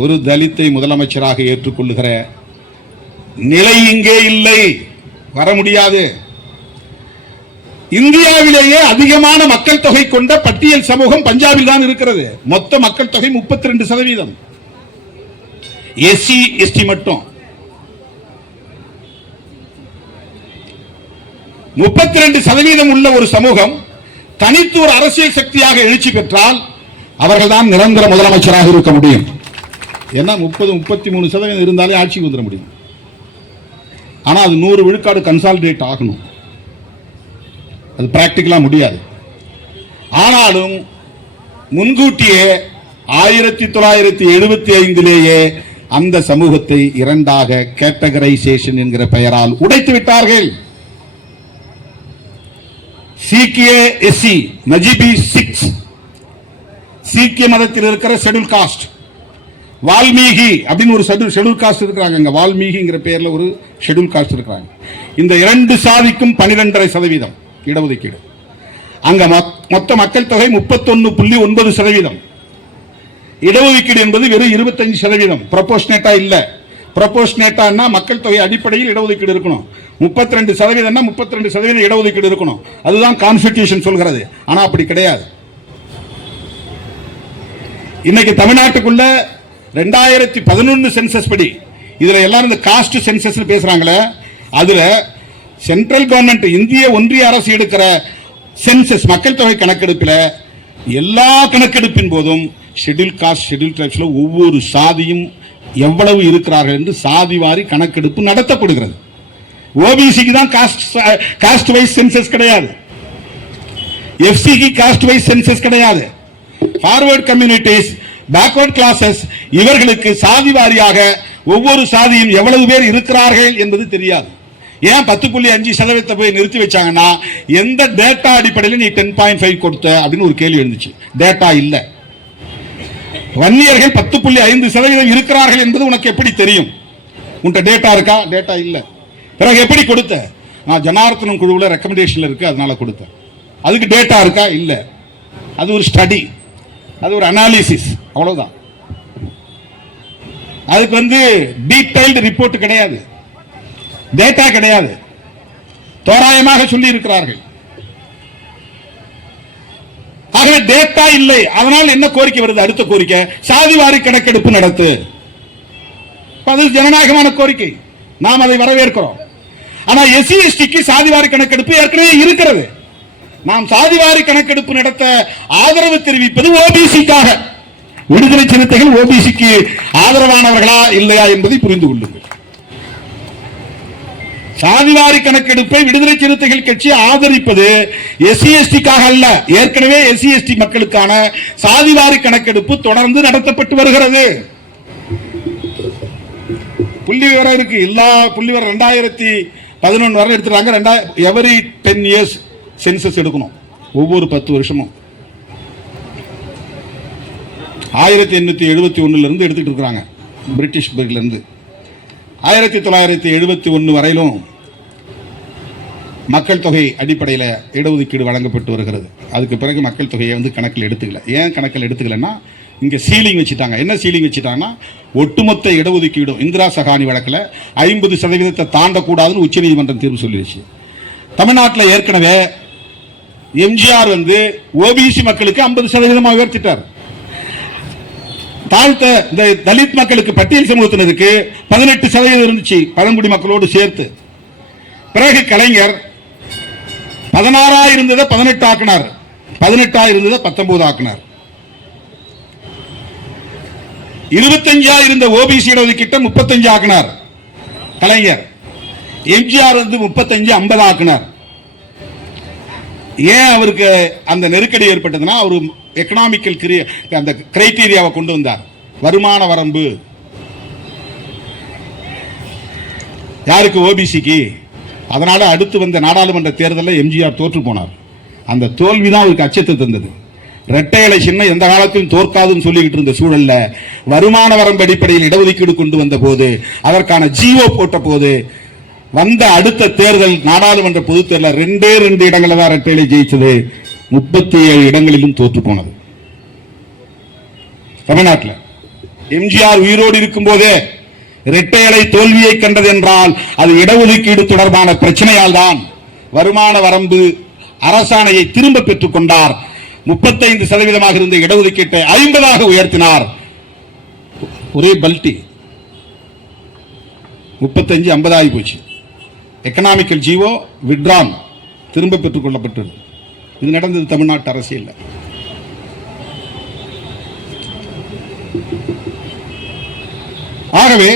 ஒரு தலித்தை முதலமைச்சராக ஏற்றுக்கொள்ளுகிற நிலை இங்கே இல்லை, வர முடியாது. இந்தியாவிலேயே அதிகமான மக்கள் தொகை கொண்ட பட்டியல் சமூகம் பஞ்சாபில் தான் இருக்கிறது. மொத்த மக்கள் தொகை 32%. எஸ்சி எஸ்டி மட்டும் 32% உள்ள ஒரு சமூகம் தனித்து ஒரு அரசியல் சக்தியாக எழுச்சி பெற்றால் அவர்கள் தான் நிரந்தர முதலமைச்சராக இருக்க முடியும். ஏன்னா 30-33% இருந்தாலே ஆட்சிக்கு வந்துட முடியும். ஆனால் அது 100 விழுக்காடு கன்சாலிடேட் ஆகணும். அது பிராக்டிகலா முடியாது. ஆனாலும் முன்கூட்டியே 1975 அந்த சமூகத்தை இரண்டாக கேட்டகரைசேஷன் என்கிற பெயரால் உடைத்து விட்டார்கள். சீக்கிய எஸ்சி மஜிபி 6 சீக்கிய மதத்தில் இருக்கிற ஷெட்யூல் காஸ்ட், வால்மீகி அப்படின்னு ஒரு ஷெட்யூல் காஸ்ட் இருக்கிறாங்க. வால்மீகிங்கிற பெயர்ல ஒரு ஷெட்யூல் காஸ்ட் இருக்கிறாங்க. இந்த 2 சாதிக்கும் 12.5% இடஒதுக்கீடு. அங்க மொத்த மக்கள் தொகை 31.9%. இடஒதுக்கீடு என்பது வெறும் 25%. ப்ரொபோர்ஷனேட்டா இல்ல. ப்ரொபோர்ஷனேட்டா மக்கள் தொகை அடிப்படையில் இடஒதுக்கீடு இருக்கணும். 32% 32% இடஒதுக்கீடு இருக்கணும். அதுதான் கான்ஸ்டிடியூஷன் சொல்கிறது. ஆனா அப்படி கிடையாது. இன்னைக்கு தமிழ்நாட்டுக்குள்ள 2011 சென்சஸ் படி, இதுல எல்லாரும் இந்த காஸ்ட் சென்சஸ் பேசுறாங்களே, அதுல சென்ட்ரல் கவர்மெண்ட் இந்திய ஒன்றிய அரசு எடுக்கிற சென்சஸ் மக்கள் தொகை கணக்கெடுப்பில் எல்லா கணக்கெடுப்பின் போதும் ஷெட்யூல் காஸ்ட் ஷெட்யூல் ட்ரைப்ஸ்ல ஒவ்வொரு சாதியும் எவ்வளவு இருக்கிறார்கள் என்று சாதி வாரி கணக்கெடுப்பு நடத்தப்படுகிறது. ஓபிசிக்கு தான் காஸ்ட் வைஸ் சென்சஸ் கிடையாது. எஃப்சிக்கு காஸ்ட் வைஸ் சென்சஸ் கிடையாது. ஃபார்வர்ட் கம்யூனிட்டிஸ், பேக்வர்ட் கிளாஸஸ், இவர்களுக்கு சாதி வாரியாக ஒவ்வொரு சாதியும் எவ்வளவு பேர் இருக்கிறார்கள் என்பது தெரியாது. ஏன் 10.5% போய் நிறுத்தி வச்சாங்கன்னா, எந்த டேட்டா அடிப்படையில் நீ 10.5 கொடுத்த அப்படின்னு ஒரு கேள்வி இருந்துச்சு. டேட்டா இல்ல. வன்னியர்கள் 10.5% இருக்கிறார்கள் என்பது உனக்கு எப்படி தெரியும்? உன்கிட்ட டேட்டா இருக்கா? டேட்டா இல்ல. பிறகு எப்படி கொடுத்த? நான் ஜனார்த்தனம் குழுவில் ரெக்கமெண்டேஷன்ல இருக்கு, அதனால கொடுத்தேன். அதுக்கு டேட்டா இருக்கா? இல்ல. அது ஒரு ஸ்டடி, அது ஒரு அனாலிசிஸ், அவ்வளவுதான். அதுக்கு வந்து டீடைல்டு ரிப்போர்ட் கிடையாது, டேட்டா கிடையாது, தோராயமாக சொல்லி இருக்கிறார்கள். ஆகவே டேட்டா இல்லை. அதனால் என்ன கோரிக்கை வருது? அடுத்த கோரிக்கை, சாதிவாரி கணக்கெடுப்பு நடத்து. அது ஜனநாயகமான கோரிக்கை, நாம் அதை வரவேற்கிறோம். ஆனா எஸ்சி எஸ்டிக்கு சாதிவாரி கணக்கெடுப்பு ஏற்கனவே இருக்கிறது. நாம் சாதிவாரி கணக்கெடுப்பு நடத்த ஆதரவு தெரிவிப்பது ஓபிசிக்காக. விடுதலை சிறுத்தைகள் ஓபிசிக்கு ஆதரவானவர்களா இல்லையா என்பதை புரிந்து கொள்ளுங்கள். சாதிவாரி கணக்கெடுப்பை விடுதலை சிறுத்தைகள் கட்சி ஆதரிப்பது எஸ்சி எஸ்டிக்காக அல்ல. ஏற்கனவே எஸ்சி எஸ்டி மக்களுக்கான சாதிவாரி கணக்கெடுப்பு தொடர்ந்து நடத்தப்பட்டு வருகிறது. புள்ளி விவரம் இருக்கு. எல்லா புள்ளி விவரம் 2011 வரை எடுத்துறாங்க. எவரி 10 years சென்சஸ் எடுக்கணும், ஒவ்வொரு 10 வருஷமும். 1871 இருந்து எடுத்துட்டு இருக்காங்க, பிரிட்டிஷ் பீரியட்ல இருந்து. 1971 வரையிலும் மக்கள் தொகை அடிப்படையில் இடஒதுக்கீடு வழங்கப்பட்டு வருகிறது. அதுக்கு பிறகு மக்கள் தொகையை கணக்கில் எடுத்துக்கல. ஏன் கணக்கில் எடுத்துக்கலன்னா, இங்கே சீலிங் வச்சுட்டாங்க. என்ன சீலிங் வச்சுட்டாங்கன்னா, ஒட்டுமொத்த இடஒதுக்கீடும் இந்திரா சகானி வழக்கில் 50% தாண்டக்கூடாதுன்னு உச்சநீதிமன்றம் தீர்ப்பு சொல்லிடுச்சு. தமிழ்நாட்டில் ஏற்கனவே எம்ஜிஆர் ஓபிசி மக்களுக்கு 50% உயர்த்திட்டார். தாழ்த்த இந்த தலித் மக்களுக்கு, பட்டியல் சமூகத்தினருக்கு 18% இருந்துச்சு, பழங்குடி மக்களோடு சேர்த்து. பிறகு கலைஞர் 16 இருந்ததை 18 ஆக்கினார், 18 இருந்ததை 19 ஆக்கினார். 25 இருந்த ஓபிசி இடஒதுக்கீட்டை 35 ஆக்கினார் கலைஞர். எம்ஜிஆர் 35 50 ஆக்கினார். ஏன் அவருக்கு அந்த நெருக்கடி ஏற்பட்டதுன்னா, அவர் எக்கனாமிக்கல் அந்த கிரைட்டீரியாவை கொண்டு வந்தார். வருமான வரம்பு யாருக்கு? ஓபிசிக்கு. அதனால அடுத்து வந்த நாடாளுமன்ற தேர்தலில் எம்ஜிஆர் தோற்று போனார். அந்த தோல்விதான் அவருக்கு அச்சத்தை தந்தது. இரட்டை இலை சின்னம் எந்த காலத்திலும் தோற்காதுன்னு சொல்லிக்கிட்டு இருந்த சூழல்ல வருமான வரம்பு அடிப்படையில் இடஒதுக்கீடு கொண்டு வந்த போது, அதற்கான ஜிஓ போட்ட போது, வந்த அடுத்த தேர்தல் நாடாளுமன்ற பொதுத் தேர்தல் 2 இடங்களில் தான் இரட்டை இலை ஜெயிச்சது. 37 இடங்களிலும் தோற்று போனது தமிழ்நாட்டில். எம்ஜிஆர் உயிரோடு இருக்கும் போதே இரட்டை இலை தோல்வியை கண்டது என்றால் அது இடஒதுக்கீடு தொடர்பான பிரச்சனையால் தான். வருமான வரம்பு அரசாணையை திரும்ப பெற்றுக் கொண்டார். 35% இருந்த இடஒதுக்கீட்டை 50 உயர்த்தினார். ஒரே பல்டி 35 50 ஆகி போச்சு. எக்கனாமிக்கல் ஜிஓ விட்ரான், திரும்ப பெற்றுக் கொள்ளப்பட்டது. இது நடந்தது தமிழ்நாட்டு அரசியல். ஆகவே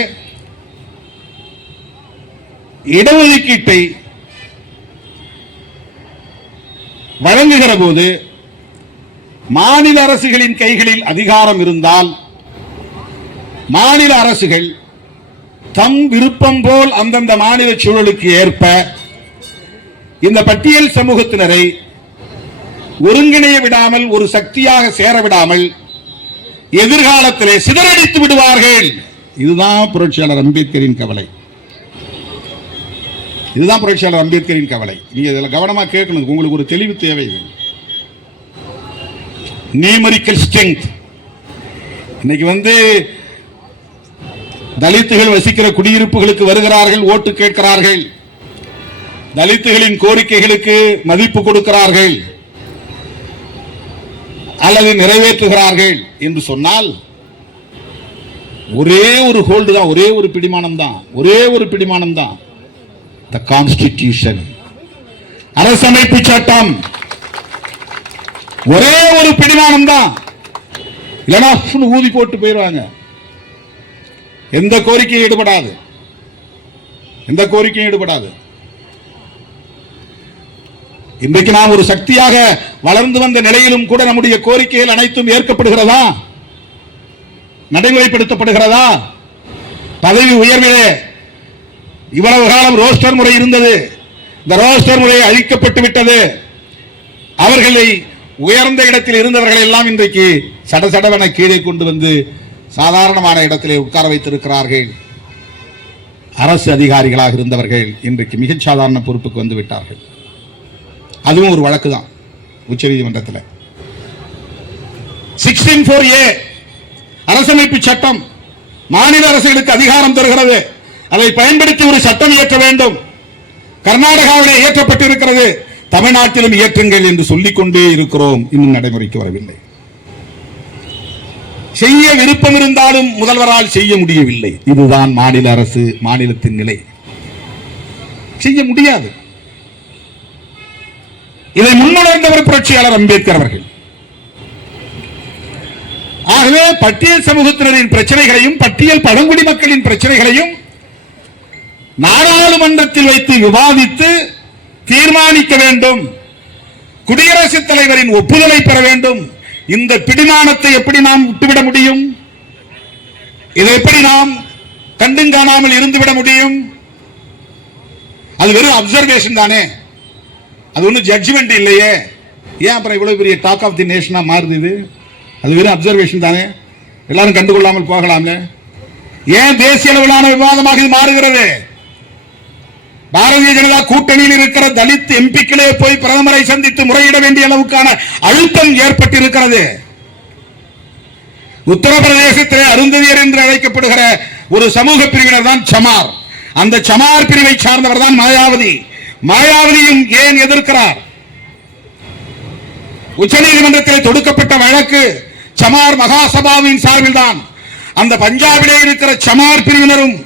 இடஒதுக்கீட்டை வழங்குகிற போது மாநில அரசுகளின் கைகளில் அதிகாரம் இருந்தால், மாநில அரசுகள் தம் விருப்பம் போல் அந்தந்த மாநில சூழலுக்கு ஏற்ப இந்த பட்டியல் சமூகத்தினரை ஒருங்கிணைய விடாமல், ஒரு சக்தியாக சேர விடாமல் எதிர்காலத்திலே சிதறடித்து விடுவார்கள். இதுதான் புரட்சியாளர் அம்பேத்கரின் கவலை. இதுதான் புரட்சியாளர் அம்பேத்கரின் கவலை. நீங்க இதில் கவனமா கேட்கணும். உங்களுக்கு ஒரு தெளிவு தேவை. Numerical strength. இன்னைக்கு தலித்துகள் வசிக்கிற குடியிருப்புகளுக்கு வருகிறார்கள், ஓட்டு கேட்கிறார்கள், தலித்துகளின் கோரிக்கைகளுக்கு மதிப்பு கொடுக்கிறார்கள் அல்லது நிறைவேற்றுகிறார்கள் என்று சொன்னால், ஒரே ஒரு ஹோல்டு தான், ஒரே ஒரு பிடிமானம் தான், ஒரே ஒரு பிடிமானம் தான். தி கான்ஸ்டிடியூஷன், அரசமைப்பு சட்டம். ஒரே ஒரு பிடிமானம் தான். இல்லைனா ஊதி போட்டு போயிடுவாங்க. எந்த கோரிக்கையும் ஈடுபடாது, எந்த கோரிக்கையும் ஈடுபடாது. இன்றைக்கு நாம் ஒரு சக்தியாக வளர்ந்து வந்த நிலையிலும் கூட நம்முடைய கோரிக்கைகள் அனைத்தும் ஏற்கப்படுகிறதா? நடைமுறைப்படுத்தப்படுகிறதா? பதவி உயர்விலே இவ்வளவு காலம் ரோஸ்டர் முறை இருந்தது. இந்த ரோஸ்டர் முறை அழிக்கப்பட்டு விட்டது. அவர்களை உயர்ந்த இடத்தில் இருந்தவர்கள் எல்லாம் இன்றைக்கு சடசடவென கீழே கொண்டு வந்து சாதாரணமான இடத்திலே உட்கார வைத்திருக்கிறார்கள். அரசு அதிகாரிகளாக இருந்தவர்கள் இன்றைக்கு மிகச் சாதாரண பொறுப்புக்கு வந்து விட்டார்கள். அதுவும் ஒரு வழக்கு தான் உச்சநீதிமன்றத்தில். 16(4)A அரசமைப்பு சட்டம் மாநில அரசுகளுக்கு அதிகாரம் தருகிறது. அதை பயன்படுத்தி ஒரு சட்டம் இயற்ற வேண்டும். கர்நாடகாவிலே இயற்றப்பட்டிருக்கிறது, தமிழ்நாட்டிலும் இயற்றுங்கள் என்று சொல்லிக் கொண்டே இருக்கிறோம். இன்னும் நடைமுறைக்கு வரவில்லை. செய்ய விருப்பம் இருந்தாலும் முதல்வரால் செய்ய முடியவில்லை. இதுதான் மாநில அரசு, மாநிலத்தின் நிலை. செய்ய முடியாது. இதை முன்னுணர்ந்தவர் புரட்சியாளர் அம்பேத்கர் அவர்கள். ஆகவே பட்டியல் சமூகத்தினரின் பிரச்சனைகளையும் பட்டியல் பழங்குடி மக்களின் பிரச்சனைகளையும் நாடாளுமன்றத்தில் வைத்து விவாதித்து தீர்மானிக்க வேண்டும். குடியரசுத் தலைவரின் ஒப்புதலை பெற வேண்டும். இந்த பிடிமானத்தை எப்படி நாம் விட்டுவிட முடியும்? இதை எப்படி நாம் கண்டும் காணாமல் இருந்துவிட முடியும்? அது வெறும் அப்சர்வேஷன் தானே, அது ஒன்றும் ஜட்ஜ்மெண்ட் இல்லையே. ஏன் அப்புறம் இவ்வளவு பெரிய டாக் ஆஃப் தி நேஷனா மாறுது? இது அது வெறும் அப்சர்வேஷன் தானே, எல்லாரும் கண்டுகொள்ளாமல் போகலாம்ல. ஏன் தேசிய அளவிலான விவாதமாக இது மாறுகிறது? பாரதிய ஜனதா கூட்டணியில் இருக்கிற தலித் எம்பிக்களே போய் பிரதமரை சந்தித்து முறையிட வேண்டிய அளவுக்கான அழுத்தம் ஏற்பட்டிருக்கிறது. உத்தரப்பிரதேசத்திலே அருந்ததியர் என்று அழைக்கப்படுகிற ஒரு சமூக பிரிவினர் தான் சமார். அந்த சமார் பிரிவை சார்ந்தவர் தான் மாயாவதி. மாயாவதியும் ஏன் எதிர்க்கிறார்? உச்சநீதிமன்றத்தில் தொடுக்கப்பட்ட வழக்கு சமார் மகாசபாவின் சார்பில் தான். அந்த பஞ்சாபிலே இருக்கிற சமார் பிரிவினரும்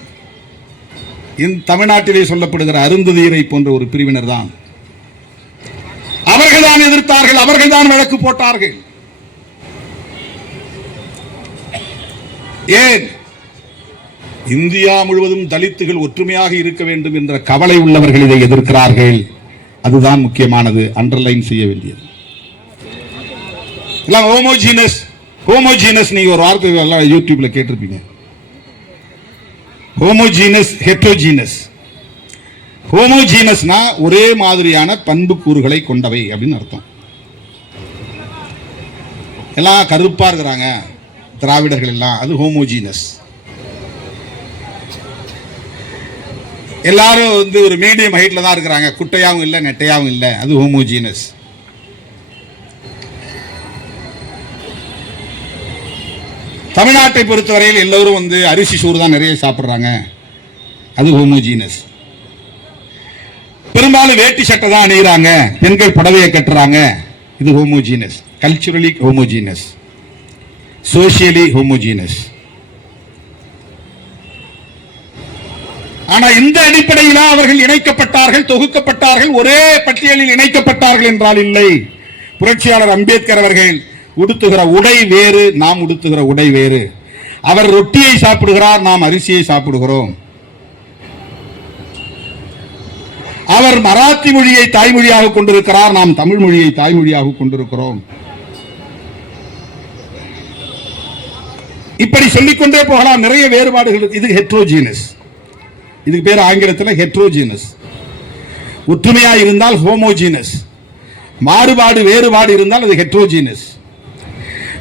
தமிழ்நாட்டிலே சொல்லப்படுகிற அருந்ததியரை போன்ற ஒரு பிரிவினர் தான். அவர்கள்தான் எதிர்த்தார்கள், அவர்கள்தான் வழக்கு போட்டார்கள். ஏன்? இந்தியா முழுவதும் தலித்துகள் ஒற்றுமையாக இருக்க வேண்டும் என்ற கவலை உள்ளவர்கள் இதை எதிர்க்கிறார்கள். அதுதான் முக்கியமானது, அண்டர்லைன் செய்ய வேண்டியது. ஹோமோஜீனஸ் நீங்க ஒரு வார்த்தை எல்லாம் யூடியூப்ல கேட்டிருப்பீங்க. Homogeneous, heterogeneous. ஹோமோஜீனஸ்னா ஒரே மாதிரியான பண்பு கூறுகளை கொண்டவை அப்படின்னு அர்த்தம். எல்லாம் கருப்பா இருக்கிறாங்க திராவிடர்கள் எல்லாம், அது ஹோமோஜீனஸ். எல்லாரும் ஒரு மீடியம் ஹைட்ல தான் இருக்கிறாங்க, குட்டையாவும் இல்லை நெட்டையாவும் இல்லை, அது ஹோமோஜீனஸ். தமிழ்நாட்டை பொறுத்தவரையில் எல்லோரும் அரிசி சோறு தான் நிறைய சாப்பிடுறாங்க, அது ஹோமோஜீனஸ். பெரும்பாலும் வேட்டி சட்டை தான் அணிகிறாங்க, பெண்கள் புடவையை கட்டுறாங்க, இது homogeneous. Culturally homogeneous, socially homogeneous. ஆனா இந்த அடிப்படையில் அவர்கள் இணைக்கப்பட்டார்கள், தொகுக்கப்பட்டார்கள், ஒரே பட்டியலில் இணைக்கப்பட்டார்கள் என்றால் இல்லை. புரட்சியாளர் அம்பேத்கர் அவர்கள் உடுத்துகிற உடை வேறு, நாம் உடுத்துகிற உடை வேறு. அவர் ரொட்டியை சாப்பிடுகிறார், நாம் அரிசியை சாப்பிடுகிறோம். அவர் மராத்தி மொழியை தாய்மொழியாக கொண்டிருக்கிறார், நாம் தமிழ் மொழியை தாய்மொழியாக கொண்டிருக்கிறோம். இப்படி சொல்லிக்கொண்டே போகலாம், நிறைய வேறுபாடுகள். இது ஹெட்ரோஜீனஸ். இதுக்கு பேர் ஆங்கிலத்தில் ஹெட்ரோஜீனஸ். ஒற்றுமையா இருந்தால் ஹோமோஜீனஸ், மாறுபாடு வேறுபாடு இருந்தால் அது ஹெட்ரோஜீனஸ்.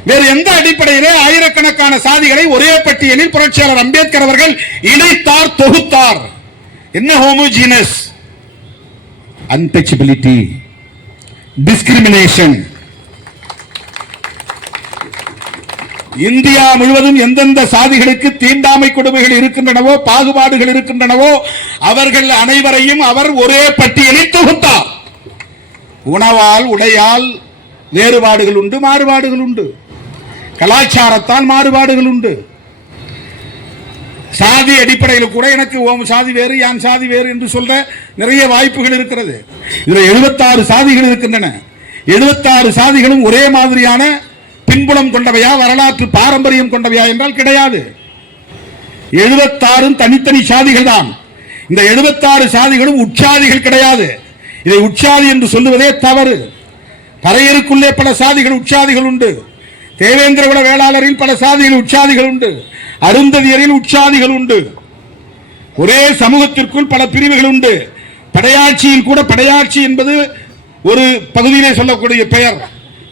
வேறு எந்த அடிப்படையிலே ஆயிரக்கணக்கான சாதிகளை ஒரே பட்டியலில் புரட்சியாளர் அம்பேத்கர் அவர்கள் இணைத்தார், தொகுத்தார்? என்ன ஹோமோஜீனஸ்? Untouchability, discrimination. இந்தியா முழுவதும் எந்தெந்த சாதிகளுக்கு தீண்டாமை கொடுமைகள் இருக்கின்றனவோ, பாகுபாடுகள் இருக்கின்றனவோ, அவர்கள் அனைவரையும் அவர் ஒரே பட்டியலில் தொகுத்தார். உணவால், உடையால் வேறுபாடுகள் உண்டு, மாறுபாடுகள் உண்டு. கலாச்சாரத்தால் மாறுபாடுகள் உண்டு. சாதி அடிப்படையில் கூட எனக்கு ஓம் சாதி வேறு, யான் சாதி வேறு என்று சொல்ற நிறைய வாய்ப்புகள் இருக்கிறது. இதுல 76 சாதிகள் இருக்கின்றன. 76 சாதிகளும் ஒரே மாதிரியான பின்புலம் கொண்டவையா, வரலாற்று பாரம்பரியம் கொண்டவையா என்றால் கிடையாது. 76 தனித்தனி சாதிகள் தான். இந்த 76 சாதிகளும் உட்சாதிகள் கிடையாது. இதை உட்சாதி என்று சொல்லுவதே தவறு. பறையருக்குள்ளே பல சாதிகள் உட்சாதிகள் உண்டு. தேவேந்திர குல வேளாளரில் பல சாதிகள் உட்சாதிகள் உண்டு. அருந்ததியரில் உட்சாதிகள் உண்டு. ஒரே சமூகத்திற்குள் பல பிரிவுகள் உண்டு. படையாட்சியில் கூட படையாட்சி என்பது ஒரு பகுதியிலே சொல்லக்கூடிய பெயர்,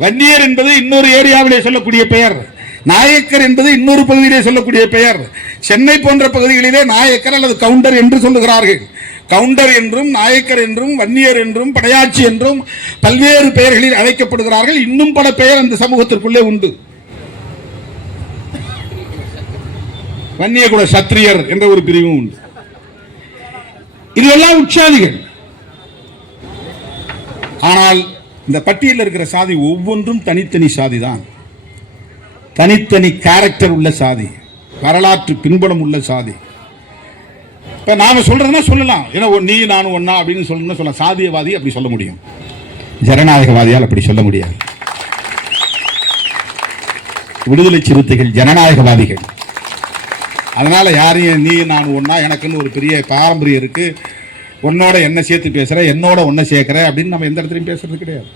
வன்னியர் என்பது இன்னொரு ஏரியாவிலே சொல்லக்கூடிய பெயர், நாயக்கர் என்பது இன்னொரு பகுதியிலே சொல்லக்கூடிய பெயர். சென்னை போன்ற பகுதிகளிலே நாயக்கர் அல்லது கவுண்டர் என்று சொல்லுகிறார்கள். கவுண்டர் என்றும், நாயக்கர் என்றும், வன்னியர் என்றும், படையாட்சி என்றும் பல்வேறு பெயர்களில் அழைக்கப்படுகிறார்கள். இன்னும் பல பெயர் அந்த சமூகத்திற்குள்ளே உண்டு. வன்னிய கூட சத்திரியர் என்ற ஒரு பிரிவும் உண்டு. இதெல்லாம் உட்சாதிகள். ஆனால் இந்த பட்டியலில் இருக்கிற சாதி ஒவ்வொன்றும் தனித்தனி சாதி தான். தனித்தனி கேரக்டர் உள்ள சாதி, வரலாற்று பின்புலம் உள்ள சாதி. இப்ப நாம சொல்றதுன்னா சொல்லலாம், ஏன்னா நீ நானும் ஒன்னா அப்படின்னு சொல்லலாம். சாதியவாதி அப்படி சொல்ல முடியும், ஜனநாயகவாதியால் அப்படி சொல்ல முடியாது. விடுதலை சிறுத்தைகள் ஜனநாயகவாதிகள். அதனால யாரையும் நீ நான் ஒன்னா, எனக்குன்னு ஒரு பெரிய பாரம்பரியம் இருக்கு, உன்னோட என்ன சேர்த்து பேசுற, என்னோட ஒன்ன சேர்க்கிற அப்படின்னு நம்ம எந்த இடத்துலையும் பேசுறது கிடையாது.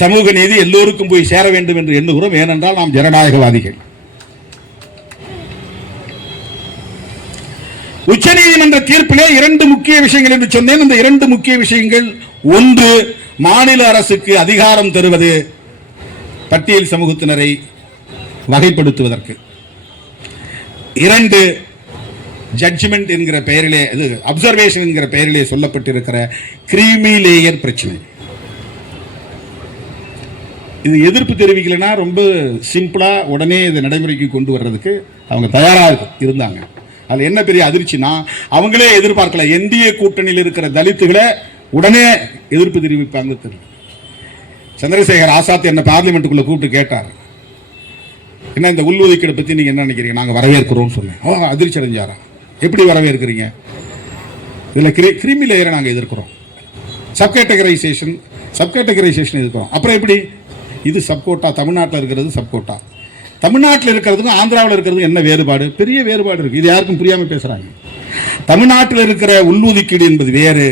சமூக நீதி எல்லோருக்கும் போய் சேர வேண்டும் என்று எண்ணுகிறோம். ஏனென்றால் நாம் ஜனநாயகவாதிகள். உச்சநீதிமன்ற தீர்ப்பிலே 2 முக்கிய விஷயங்கள் என்று சொன்னேன். அந்த 2 முக்கிய விஷயங்கள், ஒன்று, மாநில அரசுக்கு அதிகாரம் தருவது பட்டியல் சமூகத்தினரை வகைப்படுத்துவதற்கு. 2, ஜட்ஜ்மெண்ட் என்கிற பெயரிலே, அப்சர்வேஷன் என்கிற பெயரிலே சொல்லப்பட்டிருக்கிற கிரீமி லேயர் பிரச்சனை. இது எதிர்ப்பு தெரிவிக்கலைன்னா ரொம்ப சிம்பிளா உடனே இதை நடைமுறைக்கு கொண்டு வர்றதுக்கு அவங்க தயாராக இருந்தாங்க. அது என்ன பெரிய அதிர்ச்சினா, அவங்களே எதிர்பார்க்கல என்டிஏ கூட்டணியில் இருக்கிற தலித்துகளை உடனே எதிர்ப்பு தெரிவிப்பாங்க. சந்திரசேகர் ஆசாத் என்ன பார்லிமெண்ட்டுக்குள்ள கூப்பிட்டு கேட்டார், என்ன இந்த உள்ஒதுக்கீடு பத்தி நீங்க என்ன நினைக்கிறீங்க? நாங்க வரவேற்கிறோம் சொன்னேன். அதிர்ச்சி அடைஞ்சாரா? எப்படி வரவேற்கிறீங்க? இதுல கிரிமி லேயரை நாங்க எதிர்க்கிறோம், சப்கேட்டகரைசேஷன் எதிர்க்கிறோம். அப்புறம் எப்படி இது சப்கோட்டா? தமிழ்நாட்டில் இருக்கிறது சப்கோட்டா. தமிழ்நாட்டில் இருக்கிறதுக்கும் ஆந்திராவில் இருக்கிறது என்ன வேறுபாடு? பெரிய வேறுபாடு இருக்கு. இது யாருக்கும் புரியாம பேசுறாங்க. தமிழ்நாட்டில் இருக்கிற உள்ஒதுக்கீடு என்பது வேறு,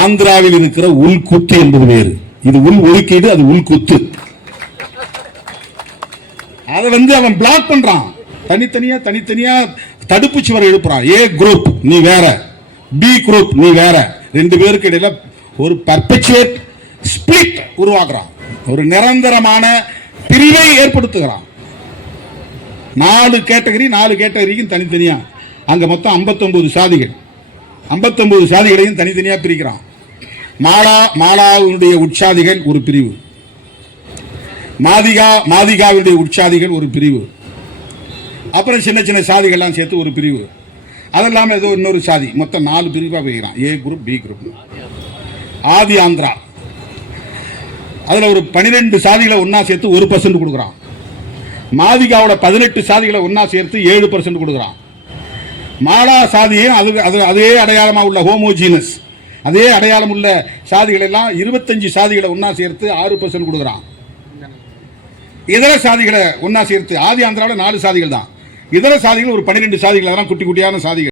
ஆந்திராவில் இருக்கிற உள்குத்து என்பது வேறு. இது உள் ஒதுக்கீடு, அது உள்குத்து. அதை அவன் பிளாக் பண்றான். தனித்தனியா தடுப்பு சுவர் எழுப்புறான். ஏ குரூப் நீ வேற, பி குரூப் நீ வேற, 2 பேருக்கு இடையில ஒரு பர்பெச்சுவேட் ஸ்பிளிட் உருவாக்குறான். ஒரு நிரந்தரமான பிரிவை ஏற்படுத்துகிறான். 4 கேட்டகரிக்கும் தனித்தனியா. அங்க மொத்தம் 59 சாதிகள், 59 சாதிகளையும் தனித்தனியா பிரிக்கிறான். மாலாவுடைய உட்சாதிகள் ஒரு பிரிவு, மாதிகாவுடைய உட்சாதிகள் ஒரு பிரிவு, அப்புறம் சின்ன சின்ன சாதிகள்லாம் சேர்த்து ஒரு பிரிவு, அதெல்லாம் ஏதோ இன்னொரு சாதி, மொத்தம் 4 பிரிவாக பிரிக்கிறான். A group, B group. Adi Andhra அதுல ஒரு 12 சாதிகளை ஒன்னா சேர்த்து 1% கொடுக்குறான். மாதிகாவோட 18 சாதிகளை ஒன்னா சேர்த்து 7% கொடுக்குறான். மாலா சாதியும் அதே அடையாளமாக உள்ள ஹோமோஜீனஸ், அதே அடையாளம் உள்ள சாதிகள் எல்லாம் 25 சாதிகளை ஒன்னா சேர்த்து 6% கொடுக்குறான். இதர சாதிகளை ஒன்னா சேர்த்து, ஆதி ஆந்திராவில் 4 சாதிகள் தான், இதர சாதிகள் ஒரு 12 சாதிகள், அதெல்லாம் குட்டி குட்டியான சாதிகள்.